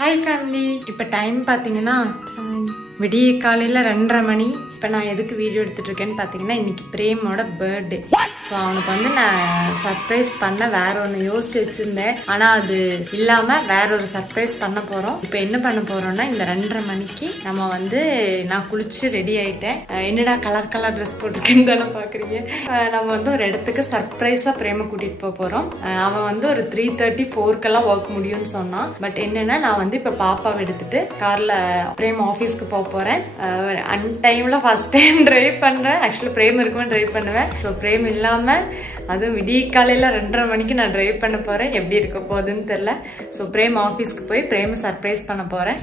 Hi family. இப்போ time பாத்தீங்கன்னா விடிய காலையில 2:30 மணி. இப்போ நான் எதுக்கு வீடியோ எடுத்துட்டு இருக்கேன்னு பாத்தீங்கன்னா இன்னைக்கு பிரேமோட பர்த்டே. சோ அவனுக்கு வந்து நான் சர்ப்ரைஸ் பண்ண வேற ஒன்னு யோசிச்சு வச்சிருந்தேன். ஆனா அது இல்லாம வேற ஒரு சர்ப்ரைஸ் பண்ண போறோம். இப்போ என்ன பண்ண போறோம்னா இந்த 2:30 மணிக்கு நம்ம வந்து நான் குளிச்சு ரெடி ஆயிட்டேன். என்னடா கலர் Dress போட்டுருக்கேன்னு தானே பாக்குறீங்க. நம்ம வந்து ஒரு இடத்துக்கு சர்ப்ரைஸா பிரேம கூட்டிட்டு போறோம். அவன் வந்து ஒரு 3:30-4 ஒர்க் முடியும்னு சொன்னான். பட் என்னன்னா நான் வந்து இப்ப பாப்பாவை எடுத்துட்டு கார்ல பிரேம் ஆபீஸ்க்கு போறேன். அன்டைம்ல ஃபர்ஸ்ட் டைம் டிரைவ் பண்றேன். ஆக்சுவலி பிரேம் இருக்குமே டிரைவ் பண்ணுவேன். ஸோ பிரேம் இல்லாம அதுவும் விடிய காலையில 2:30 மணிக்கு நான் டிரைவ் பண்ண போறேன். எப்படி இருக்க போகுதுன்னு தெரியல. ஸோ பிரேம் ஆபீஸ்க்கு போய் பிரேம் சர்ப்ரைஸ் பண்ண போறேன்.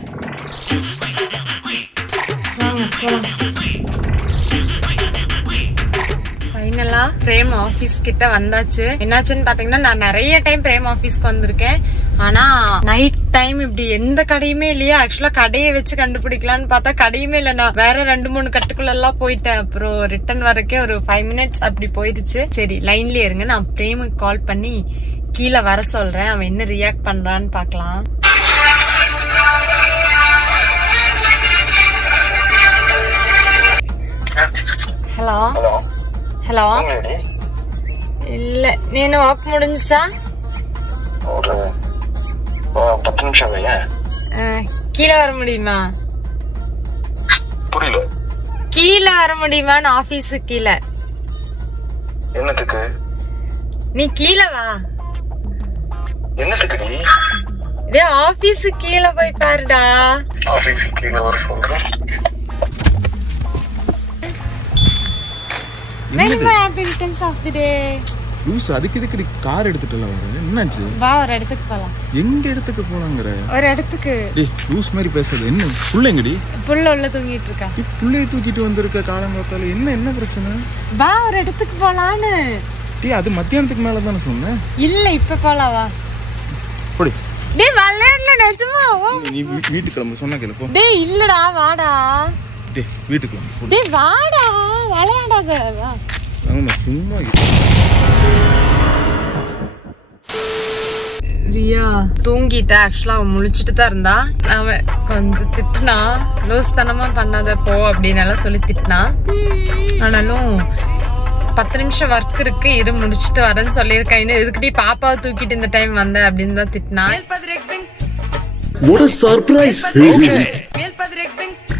ஃபைனலா பிரேம் ஆபீஸ் கிட்ட வந்தாச்சு. என்னாச்சுன்னு பாத்தீங்கன்னா நான் நிறைய டைம் பிரேம் ஆபீஸ்க்கு வந்திருக்கேன். ஆனா நைட் டைம் இப்படி எந்த கடையுமே இல்லையா. ஆக்சுவலா கடையை வச்சு கண்டுபிடிக்கலான்னு பார்த்தா கடையுமே இல்ல. நான் வேற 2-3 கட்டுக்குள்ள எல்லாம் போயிட்டேன். அப்புறம் ரிட்டர்ன் வரக்கே ஒரு 5 minutes அப்படி போயிடுச்சு. சரி லைன்லயே இருங்க, நான் பிரேமுக்கு கால் பண்ணி கீழே வர சொல்றேன். அவன் என்ன ரியாக்ட் பண்றான்னு பாக்கலாம். ஹலோ ஹலோ இல்ல నేను వర్క్ முடிஞ்சா ஒரு 10 நிமிஷம் கீழே வர முடியுமா? புரியல. கீழே வர முடியுமா? ஆபீஸுக்கு கீழே. என்னத்துக்கு? நீ கீழே வா. என்னத்துக்கு நீ? டேய் ஆபீஸுக்கு கீழே போய் பாருடா. ஆபீஸுக்கு கீழே வர சொல்றேன். Many more happy returns of the day. Loose அதுக்கு இதுக்கு கார் எடுத்துட்டல வர. என்னாச்சு? வா ஒரு இடத்துக்கு போலாம். எங்க இடத்துக்கு போலாங்கற? ஒரு இடத்துக்கு. டேய் லூஸ் மாதிரி பேசாத. என்ன புள்ளைங்கடி? புள்ள உள்ள தூங்கிட்டு இருக்கா. புள்ளைய தூக்கிட்டு வந்திருக்க காலங்கத்தால என்ன பிரச்சனை? வா ஒரு இடத்துக்கு போலான்னு. டேய் அது மத்தியானத்துக்கு மேல தான சொன்னே. இல்ல இப்ப போலாம் வா. போடி. டேய் வல்லறல நிஜமா. நீ வீட்டுக்கு கிளம்பு சொன்னா கேளு போ. டேய் இல்லடா வாடா. டேய் வீட்டுக்கு கிளம்பு. டேய் வாடா விளையாடாத வா. நான் சும்மா ரியா தூங்கிட்ட. ஆக்சுவலா அவன் முழிச்சிட்டு தான் இருந்தா. அவன் கொஞ்சம் திட்டினா, லூஸ் தனமா பண்ணாத போ அப்படின்னு எல்லாம் சொல்லி திட்டினா. ஆனாலும் 10 நிமிஷம் ஒர்க் இருக்கு இரு முடிச்சுட்டு வரேன்னு சொல்லியிருக்கேன். இன்னும் எதுக்கிட்டே பாப்பாவை தூக்கிட்டு இந்த டைம் வந்த அப்படின்னு தான் திட்டினா. What a surprise!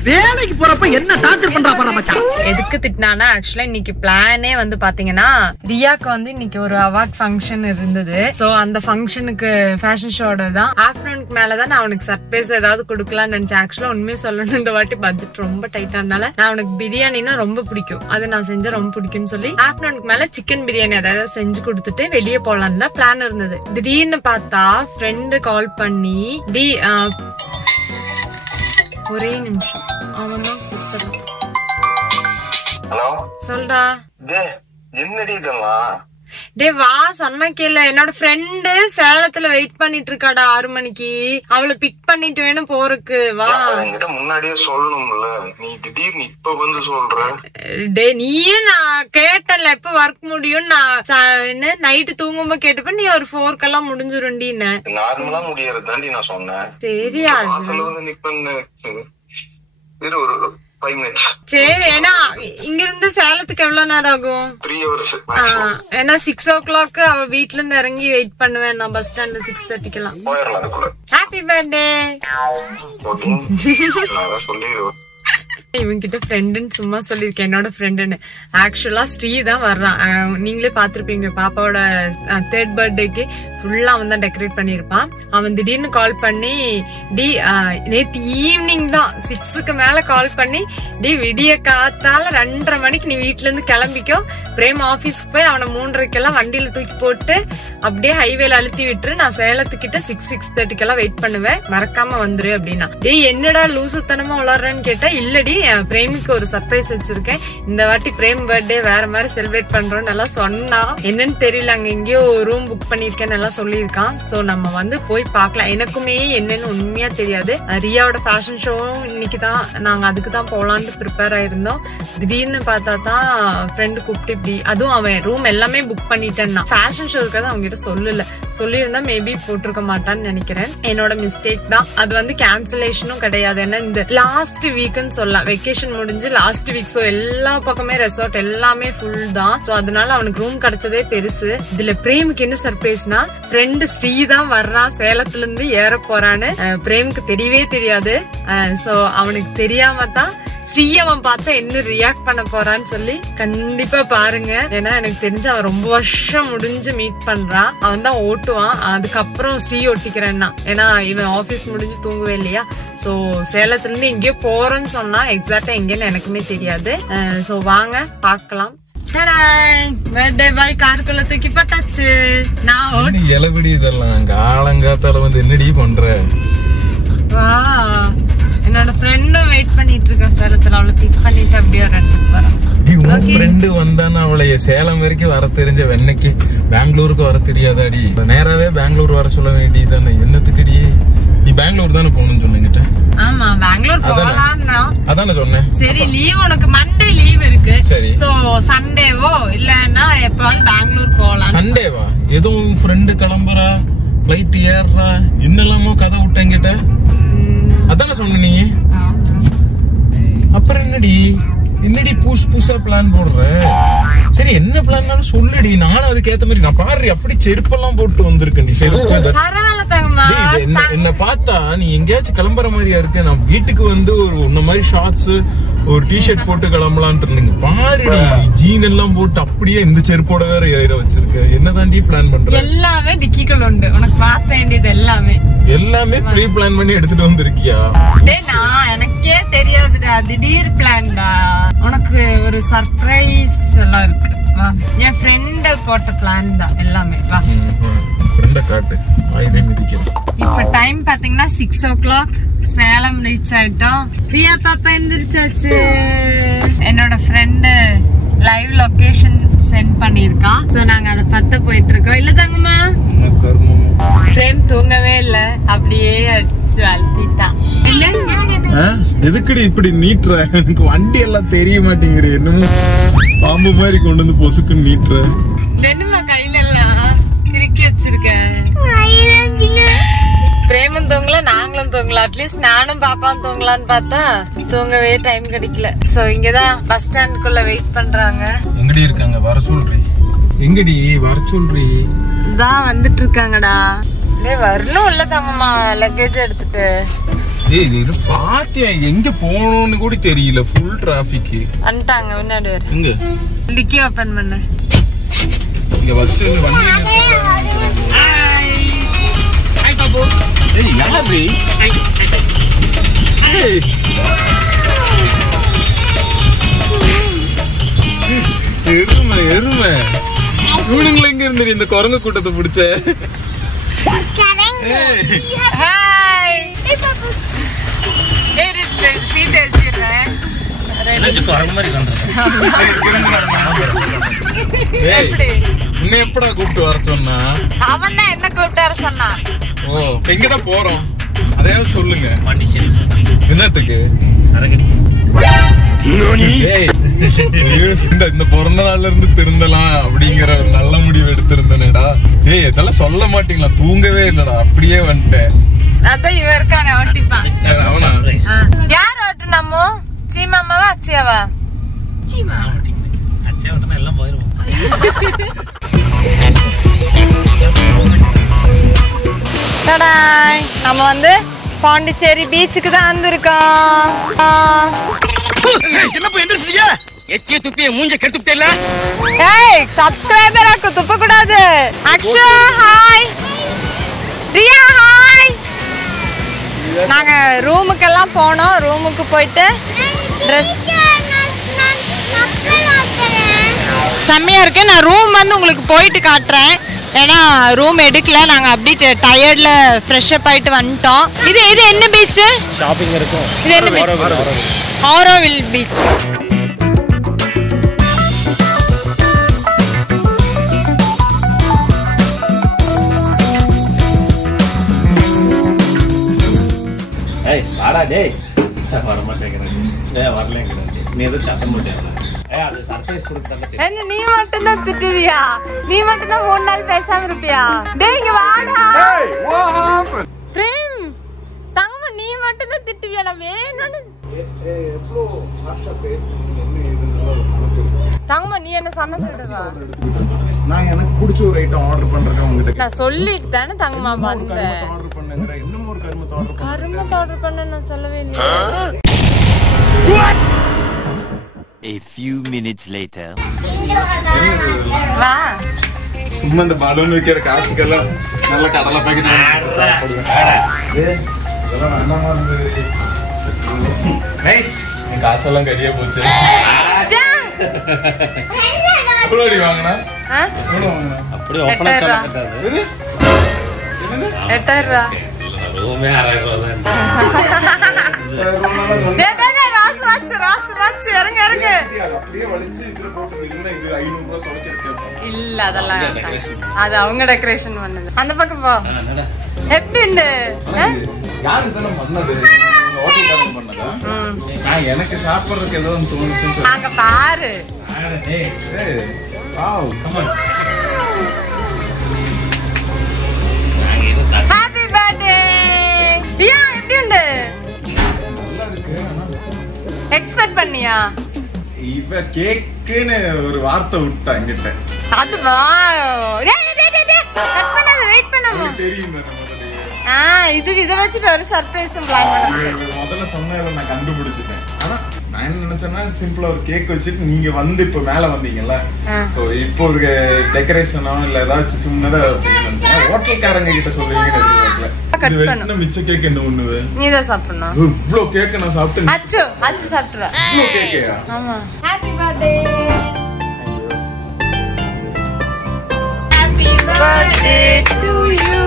வேலைக்கு போறப்ப என்ன டார்ச்சர் பண்றாப்பா மச்சான். எதுக்கு திட்டினானா ஆக்சுவலா இன்னைக்கு பிளானே வந்து பாத்தீங்கன்னா ரியாக்கு வந்து இன்னைக்கு ஒரு அவார்ட் ஃபங்க்ஷன் இருந்தது. சோ அந்த ஃபங்க்ஷனுக்கு ஃபேஷன் ஷோட தான் ஆஃப்டர்நூனுக்கு மேலதான் நான் அவனுக்கு சர்ப்ரைஸ் ஏதாவது கொடுக்கலாம்னு நினைச்சேன். ஆக்சுவலா உண்மையை சொல்லணும் இந்த வாட்டி பட்ஜெட் ரொம்ப டைட்டானால நான் அவனுக்கு பிரியாணினா ரொம்ப பிடிக்கும். அதை நான் செஞ்சா ரொம்ப பிடிக்கும்னு சொல்லி ஆஃப்டர்நூனுக்கு மேல சிக்கன் பிரியாணி அதாவது செஞ்சு கொடுத்துட்டு வெளியே போலான்னு தான் பிளான் இருந்தது. திடீர்னு பார்த்தா ஃப்ரெண்டு கால் பண்ணி ஒரே நிமிஷம் அவன் தான் கூப்பிடுறான். ஹலோ சொல்டா. என்னடி இதெல்லாம்? டே வா சொன்னா கேளு. என்னோட ஃப்ரெண்டு சேலத்துல வெயிட் பண்ணிட்டு இருக்காடா 6 மணிக்கு. அவளை பிக் பண்ணிட்டு வேணும் போறக்கு. வா. என்கிட்ட முன்னாடியே சொல்லணும்ல. நீ திடீர்னு இப்ப வந்து சொல்ற. டே நீயே நான் கேட்டல எப்ப ஒர்க் முடியும். நான் என்ன நைட்டு தூங்கும்போது கேட்டுப்ப நீ ஒரு 4 முடிஞ்சிருண்டின்னு. நார்மலா முடியறதாண்டி நான் சொன்னேன். சரியா வாசல்ல வந்து நிப்பன்னு ஒரு 5 minutes. சரி ஏன்னா இங்க இருந்து சேலத்துக்கு எவ்வளவு நேரம் ஆகும்? 3 hours. ஏன்னா 6 o'clock அவ வீட்டுல இருந்து இறங்கி வெயிட் பண்ணுவேன். நான் பஸ் ஸ்டாண்ட்ல 6:30 போயிடலாம் அதுக்குள்ள. Happy birthday. நான் சொல்லிடுவேன். இவன்கிட்ட ஃப்ரெண்டுன்னு சும்மா சொல்லிருக்கேன். என்னோட ஃப்ரெண்டுன்னு. ஆக்சுவலா ஸ்ரீ தான் வர்றான். நீங்களே பாத்திருப்பீங்க பாப்பாவோட 3rd பர்த்டேக்கு ஃபுல்லா அவன் தான் டெக்கரேட் பண்ணிருப்பான். அவன் திடீர்னு கால் பண்ணி நேத்து ஈவினிங் தான் 6க்கு மேல கால் பண்ணி விடிய காத்தால 2:30 மணிக்கு நீ வீட்டுல இருந்து கிளம்பிக்கோ. பிரேம் ஆபீஸ்க்கு போய் அவனை 3:30 வண்டியில தூக்கி போட்டு அப்படியே ஹைவேல அழுத்தி விட்டுரு. நான் சேலத்துக்கிட்ட 6:30 வெயிட் பண்ணுவேன். மறக்காம வந்துரு அப்படின்னா. என்னடா லூசுத்தனமா வளர்றேன்னு கேட்டா இல்லடி பிரேமுக்கு ஒரு சர்ப்ரைஸ் வச்சிருக்கேன். இந்த வாட்டி பிரேம் பர்த்டே வேற மாதிரி செலிப்ரேட் பண்றோம்னு எல்லாம் சொன்னா. என்னன்னு தெரியல, அங்க எங்கேயோ ரூம் புக் பண்ணிருக்கேன்னு எல்லாம் சொல்லியிருக்கான். சோ நம்ம வந்து போய் பார்க்கலாம். எனக்குமே என்னன்னு உண்மையா தெரியாது. ரியாவோட ஃபேஷன் ஷோவும் இன்னைக்குதான், நாங்க அதுக்கு தான் போலான்னு ப்ரிப்பேர் ஆயிருந்தோம். திடீர்னு பார்த்தா தான் ஃப்ரெண்டு கூப்பிட்டு இப்படி, அதுவும் அவன் ரூம் எல்லாமே புக் பண்ணிட்டேன்னா. ஃபேஷன் ஷோ இருக்காது அவங்க கிட்ட சொல்லியிருந்தா மேபி போட்டிருக்க மாட்டான்னு நினைக்கிறேன். என்னோட மிஸ்டேக் தான். அது வந்து கேன்சலேஷனும் கிடையாது. ஏன்னா இந்த லாஸ்ட் வீக்னு சொல்லலாம், வெக்கேஷன் முடிஞ்சு லாஸ்ட் வீக். சோ எல்லா பக்கமே ரெசார்ட் எல்லாமே ஃபுல் தான். சோ அதனால அவனுக்கு ரூம் கிடைச்சதே பெருசு. இதுல பிரேமுக்கு என்ன சர்ப்ரைஸ்னா, ஃப்ரெண்டு ஸ்ரீ தான் வர்றான், சேலத்துல இருந்து ஏற போறான்னு. பிரேமுக்கு தெரியவே தெரியாது. சோ அவனுக்கு தெரியாம தான் ஸ்ரீ அவன் பார்த்தா என்ன ரியாக்ட் பண்ண போறான்னு சொல்லி கண்டிப்பா பாருங்க. ஏன்னா எனக்கு தெரிஞ்சு அவன் ரொம்ப வருஷம் முடிஞ்சு மீட் பண்றான். அவன் தான் ஓட்டுவான். அதுக்கப்புறம் ஸ்ரீ ஓட்டிக்கிறேன்னா, ஏன்னா இவன் ஆபீஸ் முடிஞ்சு தூங்கவே இல்லையா. சோ சேலத்துல இருந்து எங்கேயோ போறேன்னு சொன்னா, எக்ஸாக்டா எங்கேன்னு எனக்குமே தெரியாது. சோ வாங்க பாக்கலாம். பர்த்டே பாய் காருக்குள்ள தூக்கி போட்டாச்சு. நான் எலபடி இதெல்லாம் காலங்காத்தால வந்து என்னடி பண்ற? வா, என்னோட ஃப்ரெண்டும் வெயிட் பண்ணிட்டு இருக்கா சேலத்துல. அவளை பிக் பண்ணிட்டு அப்படியே ஒரு இடத்துக்கு வரோம். ஃப்ரெண்டு வந்தானா அவளை சேலம் வரைக்கும் வர தெரிஞ்ச வெண்ணைக்கு பெங்களூருக்கு வர தெரியாதாடி? நேராவே பெங்களூர் வர சொல்ல வேண்டியதானே. என்னத்துக்குடி? நீ பெங்களூர் தானே போகணும்னு சொன்னீங்கிட்ட. ஆமா, பெங்களூர் போகலாம்னா அதானே சொன்னேன். சரி, லீவ் உனக்கு மண்டே லீவ் இருக்கு. சரி, சோ சண்டேவோ இல்லன்னா எப்பவாவது பெங்களூர் போகலாம். சண்டேவா? எதுவும் ஃப்ரெண்டு கிளம்புறா, ஃபிளைட் ஏறுறா, என்னெல்லாமோ கதை விட்டேங்கிட்ட. அதானே சொன்ன நீ. அப்புறம் என்னடி புதுசா பிளான் போடுற? சரி, என்ன பிளான்னாலும் சொல்லுடி, நானும் அதுக்கு ஏத்த மாதிரி. நான் பாரு அப்படி செருப்பெல்லாம் போட்டு வந்திருக்கேன். செருப்பு என்ன பார்த்தா நீ எங்கேயாச்சும் கிளம்புற மாதிரியா இருக்கு. நான் வீட்டுக்கு வந்து ஒரு உன்ன மாதிரி ஷார்ட்ஸ் ஒரு டிஷர்ட் போட்டு கிளம்பலான் இருந்தீங்க. பாரு ஜீன் எல்லாம் போட்டு அப்படியே இந்த செருப்போட வேற ஏற வச்சிருக்க. என்னதாண்டி பிளான் பண்ற? எல்லாமே டிக்கிகள் உண்டு உனக்கு. பார்த்த வேண்டியது எல்லாமே ப்ரீ பிளான் பண்ணி எடுத்துட்டு வந்திருக்கியா? எனக்கே தெரியாதுடா, திடீர் பிளான்டா. உனக்கு ஒரு சர்ப்ரைஸ் எல்லாம் இருக்கு. என் ஃப்ரெண்ட் போட்ட பிளான் தான் எல்லாமே. வா, ஃப்ரெண்ட காட்டு. இப்ப டைம் பாத்தீங்கன்னா 6 o'clock. சேலம் ரீச் ஆயிட்டோம். ரியா பாப்பா எந்திரிச்சாச்சு. என்னோட ஃப்ரெண்டு லைவ் லொகேஷன் சென்ட் பண்ணிருக்கான். சோ நாங்க அதை பத்த போயிட்டு இருக்கோம். இல்ல தங்கம்மா, பிரேம் தூங்கவே இல்ல, அப்படியே அடிச்சு அழுத்திட்டான். எதுக்குடி இப்படி நீட்டுற? எனக்கு வண்டி எல்லாம் தெரிய மாட்டேங்கிற. என்னமோ பாம்பு மாதிரி கொண்டு வந்து பொசுக்குன்னு நீட்டுற. என்னமா கையில எல்லாம் கிறுக்கி வச்சிருக்கேன். பிரேமும் தூங்கல, நாங்களும் தூங்கல. அட்லீஸ்ட் நானும் பாப்பாவும் தூங்கலான்னு பார்த்தா தூங்கவே டைம் கிடைக்கல. சோ இங்கதான் பஸ் ஸ்டாண்டுக்குள்ள வெயிட் பண்றாங்க. எங்கடி இருக்காங்க? வர சொல்றீ. எங்கடி வர சொல்றீ? தான் வந்துட்டு இருக்காங்கடா. வரணும் இல்ல தங்கம்மா, லக்கேஜ் எடுத்துட்டு. பாத்தியா எங்க போகணும்னு கூட தெரியல. Full traffic. வந்துட்டாங்க முன்னாடி. எங்க டிக்கி ஓபன் பண்ணு. இங்க பஸ் வண்டி. ஏய் யாரு? எருமை இவனுங்களை எங்க இருந்து இந்த குரங்கு கூட்டத்தை பிடிச்ச? எப்படா கூப்பிட்டு வர சொன்னா? அவன் தான் என்ன கூப்பிட்டு வர சொன்னா. ஓ, எங்கதான் போறோம் அதையாவது சொல்லுங்க. என்னத்துக்கு? இந்த பிறந்த நாள்ல இருந்து திருந்தலாம் அப்படிங்கிற ஒரு நல்ல முடிவு எடுத்திருந்தேனேடா. ஏய் இதெல்லாம் சொல்ல மாட்டீங்களா? தூங்கவே இல்லடா, அப்படியே வந்துட்டேன். அதான் இவ இருக்கானே ஓட்டிப்பான். அவனா? யார் ஓட்டுனமோ? சீமாமாவா அச்சியாவா? சீமா ஓட்டிங்க. அச்சியா ஓட்டுனா எல்லாம் போயிரும். டடாய், நம்ம வந்து பாண்டிச்சேரி பீச்சுக்கு தான் வந்திருக்கோம். என்னப்பா எந்திரிச்சீங்க? எச்சிய துப்பிய மூஞ்ச கெடுத்துட்டேல. ஏய், சப்ஸ்கிரைபராக்கு துப்ப கூடாது. அக்ஷு ஹாய். ரியா ஹாய். நாங்க ரூமுக்கெல்லாம் போனோம். ரூமுக்கு போயிட்டு ட்ரெஸ் செம்மையா இருக்கு. நான் ரூம் வந்து உங்களுக்கு போயிட்டு காட்டுறேன். ஏன்னா ரூம் எடுக்கல, நாங்க அப்படியே டயர்ட்ல ஃப்ரெஷ் அப் ஆயிட்டு வந்துட்டோம். இது என்ன பீச்? ஷாப்பிங் இருக்கும். இது என்ன பீச்? ஆரோவில் பீச். ஏய் வாடா டேய். வர மாட்டேங்கிறேன். வரலங்கிறேன். நீ ஏதோ சத்தம் போட்டேன். அது சர்ப்ரைஸ் கொடுத்தாங்க. என்ன நீ மட்டும் தான் திட்டுவியா? நீ மட்டும் தான் 3 நாள் பேசாம இருப்பியா? டேய் இங்க வாடா. Hey, what happened? பிரேம் தங்கமா நீ மட்டும் தான் திட்டுவியா? நான் வேணும்னு எவ்வளோ ஹார்ஷா பேசுறீங்க என்ன ஏதுன்னு தங்கமா நீ என்ன சொன்னதுடா? நான் எனக்கு பிடிச்ச ஒரு ஐட்டம் ஆர்டர் பண்றேன் உங்ககிட்ட. நான் சொல்லிட்டு தானே தங்கமா வந்தேன். ஆர்டர் பண்ணுங்கற இன்னும் ஒரு கர்மத்தை ஆர்டர் பண்ண நான் சொல்லவே இல்லையே. A few minutes later. வா. சும்மா இந்த பலூன் வைக்கிற காசுக்கெல்லாம் நல்ல கடலை பாக்கெட் நைஸ். காசெல்லாம் கரியா போச்சு. எவ்வளோ அடி வாங்கினா? எவ்வளோ வாங்கினா? அப்படியே ஓப்பனா சொல்ல மாட்டாது. 8000 ரூபாய். ரூமே 6000 ரூபாய் தான். இல்ல அதெல்லாம் அது அவங்க டெக்கரேஷன் பண்ணது. அந்த பக்கம் போ. எப்படி இருந்து? எனக்கு சாப்பிடுறதுக்கு ஏதோ தோணுச்சு. அங்க பாரு. Happy birthday. யா எப்படி இருந்து? நல்லா இருக்கு. எக்ஸ்பெக்ட் பண்ணியா? இவ கேக்குன்னு ஒரு வார்த்தை விட்டா என்கிட்ட. அதுவா? கட் பண்ணாத, வெயிட் பண்ணாம. தெரியும் இத வச்சுட்டு ஒரு சர்ப்ரைஸ் பிளான் பண்ணேன். முதல்ல சொன்னேன் நான் கண்டுபிடிச்சிட்டேன். ஆனா நான் என்ன நினைச்சேன்னா சிம்பிளா ஒரு கேக் வச்சுட்டு நீங்க வந்து இப்ப மேல வந்தீங்கல்ல, சோ இப்போ ஒரு டெக்கரேஷனோ இல்ல ஏதாச்சும் சின்னதா ஹோட்டல்காரங்க கிட்ட சொல்லுவீங்கன்னு எதிர்பார்க்கல. மிச்ச கேக் என்ன ஒண்ணுது? நீதான் சாப்பிடணும். இவ்ளோ கேக் நான் சாப்பிட்டேன். அச்சு சாப்பிட்டுறேன். இவ்ளோ கேக்கா? ஆமா. Happy birthday. Happy birthday to you.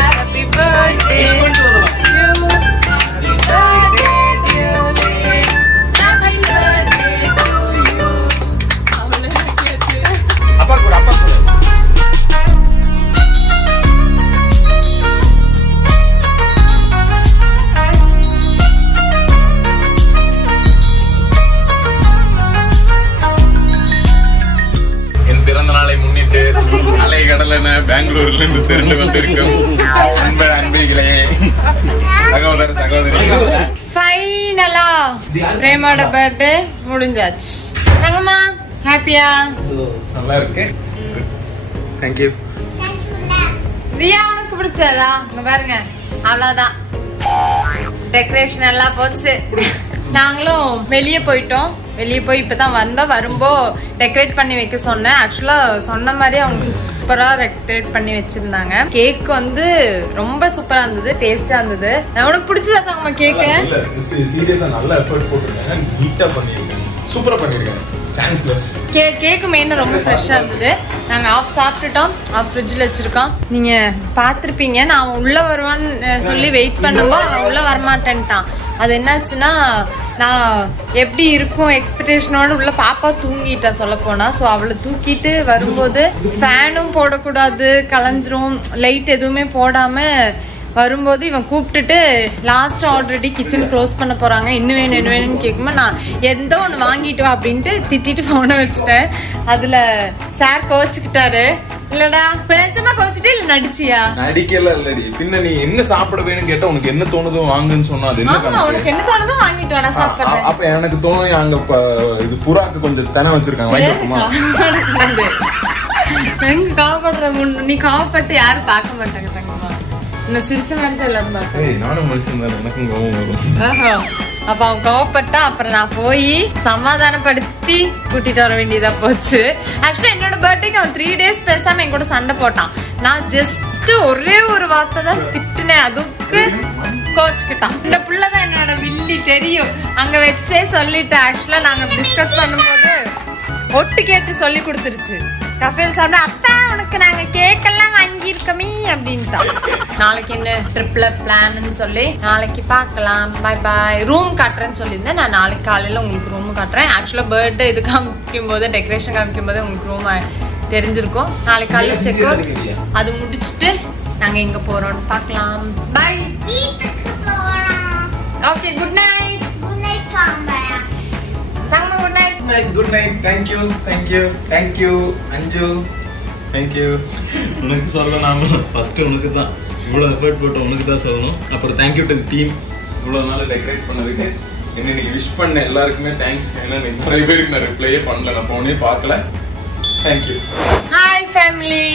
Happy birthday to you. Happy birthday dear me. Happy birthday to you. அப்பா கூட. என் பிறந்த நாளை முன்னிட்டு அலை கடலென பெங்களூர்ல இருந்து திரண்டு வந்திருக்கும் அன்பிகளே, சகோதரி ஃபைனலா பிரேமோட பர்த்டே முடிஞ்சாச்சு. தங்கம்மா ஹாப்பியா? நல்லா இருக்கு. தேங்க்யூ. ரியா உனக்கு பிடிச்சதா? இங்க பாருங்க, அவ்வளவுதான். டெக்கரேஷன் எல்லாம் போச்சு. நாங்களும் வெளியே போயிட்டோம். வெளியே போய் இப்பதான் வந்தோம். வரும்போ டெக்கரேட் பண்ணி வைக்க சொன்னேன். ஆக்சுவலா சொன்ன மாதிரி அவங்க சூப்பரா டெக்கரேட் பண்ணி வச்சிருந்தாங்க. கேக் வந்து ரொம்ப சூப்பரா இருந்தது, டேஸ்டா இருந்தது. உனக்கு பிடிச்சதா தாங்க கேக்கு? சீரியஸா நல்ல எஃபர்ட் போட்டுருக்காங்க, நீட்டா பண்ணிருக்காங்க, சூப்பரா பண்ணிருக்காங்க. கேக்கு மெயினா ரொம்ப ஃப்ரெஷ்ஷா இருந்தது. நாங்க ஆஃப் சாப்பிட்டுட்டோம், ஆஃப் ஃப்ரிட்ஜ்ல வச்சிருக்கோம். நீங்க பாத்திருப்பீங்க, நான் உள்ள வருவான்னு சொல்லி வெயிட் பண்ணப்போ அவன் உள்ள வரமாட்டேன்ட்டான். அது என்னாச்சுன்னா, நான் எப்படி இருக்கும் எக்ஸ்பெக்டேஷனோட உள்ள பாப்பா தூங்கிட்டா சொல்ல போனா. ஸோ அவளை தூக்கிட்டு வரும்போது ஃபேனும் போடக்கூடாது, கலைஞ்சிரும், லைட் எதுவுமே போடாம வரும்போது இவன் கூப்பிட்டுட்டு லாஸ்ட் ஆல்ரெடி கிச்சன் க்ளோஸ் பண்ண போறாங்க, இன்னும் வேணும்னு கேட்கும்போது நான் எந்த ஒன்று வாங்கிட்டு வா அப்படின்ட்டு திட்டிட்டு போனை வச்சுட்டேன். அதுல சார் கோச்சுக்கிட்டாரு. இல்லடா நிஜமா கோச்சுட்டு இல்ல நடிச்சியா? நடிக்கல இல்லடி, பின்ன நீ என்ன சாப்பிட வேணும்னு கேட்டா உனக்கு என்ன தோணுதோ வாங்குன்னு சொன்னா அது என்ன? உனக்கு என்ன தோணுதோ வாங்கிட்டு வாடா சாப்பிடுறேன். அப்ப எனக்கு தோணும் அங்க இது புறாக்கு கொஞ்சம் தன வச்சிருக்காங்க, வாங்கிட்டுமா? எங்க காவப்படுற நீ காவப்பட்டு யாரும் பார்க்க மாட்டாங்க தங்கம்மா. இன்னும் சிரிச்ச மாதிரி எல்லாரும் பார்க்க. நானும் மனுஷன் தான், எனக்கும் கோவம் வரும். அப்ப அவன் கோவப்பட்டா அப்புறம் நான் போய் சமாதானப்படுத்தி கூட்டிட்டு வர வேண்டியதா போச்சு. ஆக்சுவலா என்னோட பர்த்டேக்கு அவன் 3 days பேசாம என் கூட சண்டை போட்டான். நான் ஜஸ்ட் ஒரே ஒரு வார்த்தை தான் திட்டுனேன், அதுக்கு கோச்சுக்கிட்டான். இந்த புள்ளதான் என்னோட வில்லி தெரியும், அங்க வச்சே சொல்லிட்டு. ஆக்சுவலா நாங்க டிஸ்கஸ் பண்ணும்போது ஒட்டு கேட்டு சொல்லி கொடுத்துருச்சு. கஃபேல சாப்பிட அப்பா உனக்கு நாங்க கேக் எல்லாம் வாங்கியிருக்கோமே அப்படின்ட்டா. நாளைக்கு என்ன ட்ரிப்ல பிளான்னு சொல்லி நாளைக்கு பார்க்கலாம். Bye bye. ரூம் காட்டுறேன்னு சொல்லியிருந்தேன். நான் நாளைக்கு காலையில உங்களுக்கு ரூம் காட்டுறேன். ஆக்சுவலா பர்த்டே இது காமிக்கும் போது டெக்கரேஷன் காமிக்கும் போது உங்களுக்கு ரூம் தெரிஞ்சிருக்கும். நாளைக்கு காலையில செக் அவுட் அது முடிச்சுட்டு நாங்க எங்க போறோம்னு பார்க்கலாம். Bye. Okay good night. Good night Samba. தங்க good night. Good night. Thank you thank you thank you Anju thank you. உனக்கு சொல்ல நாம ஃபர்ஸ்ட் உனக்கு தான் இவ்வளவு எஃபர்ட் போட்டு உனக்கு தான் சொல்லணும். அப்புறம் thank you to the team இவ்வளவு நாள் டெக்கரேட் பண்ணதுக்கு. என்ன இன்னைக்கு விஷ் பண்ண எல்லாருக்குமே தேங்க்ஸ். ஏன்னா நிறைய பேருக்கு நான் ரிப்ளையே பண்ணல, நான் போனே பார்க்கல. தேங்க்யூ. Hi family.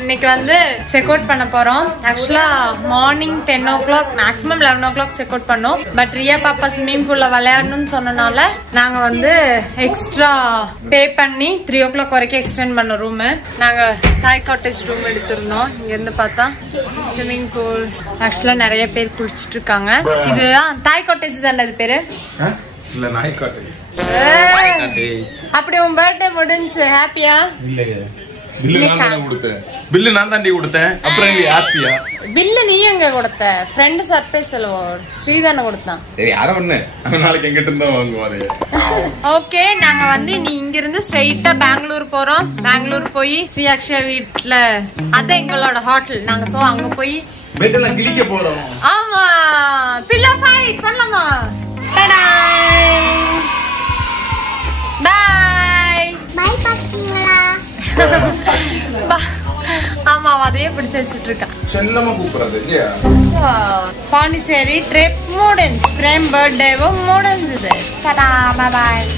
இன்னைக்கு வந்து செக் அவுட் பண்ண போறோம். ஆக்சுவலா morning 10 o'clock maximum 11 o'clock check out பண்ணோம். பட் ரியா பாப்பா ஸ்விம்மிங் பூல்ல விளையாடணும்னு சொன்னனால நாங்க வந்து எக்ஸ்ட்ரா பே பண்ணி 3 o'clock வரைக்கும் எக்ஸ்டெண்ட் பண்ணோம் ரூம். நாங்க தாய் காட்டேஜ் ரூம் எடுத்திருந்தோம். இங்க இருந்து பார்த்தா ஸ்விம்மிங் பூல். ஆக்சுவலா நிறைய பேர் குளிச்சுட்டு இருக்காங்க. இதுதான் தாய் காட்டேஜ் தானே அது பேரு? இல்ல நாய் காட்டேஜ். அப்படி உன் பர்த்டே முடிஞ்சு ஹாப்பியா? இல்லையே, பில்லு நான் தானே கொடுத்தேன். பில்லு நான் தாண்டி கொடுத்தேன். அப்புறம் நீ ஹாப்பியா? பில்லு நீ எங்க கொடுத்த? ஃப்ரெண்ட் சர்ப்ரைஸ் செலவோ ஸ்ரீதான கொடுத்தான். சரி யாரோ ஒண்ணு அவன் நாளைக்கு எங்கிட்ட இருந்தா வாங்குவாரு. ஓகே நாங்க வந்து நீ இங்க இருந்து ஸ்ட்ரைட்டா பெங்களூர் போறோம். பெங்களூர் போய் ஸ்ரீயாக்ஷா வீட்ல அதான் எங்களோட ஹோட்டல். நாங்க சோ அங்க போய் பெட்ல கிளிக்க போறோம். ஆமா பில்லோ ஃபைட் பண்ணலாமா? பாய் பாய் பாத்தீங்களா? ஆமா அதையே பிடிச்சு வச்சிட்டு இருக்கா. செல்லமா கூப்பிடுறது இல்லையா? பாண்டிச்சேரி ட்ரிப் முடிஞ்சு. பிரேம் பர்த்டேவும் முடிஞ்சது. Tata bye bye.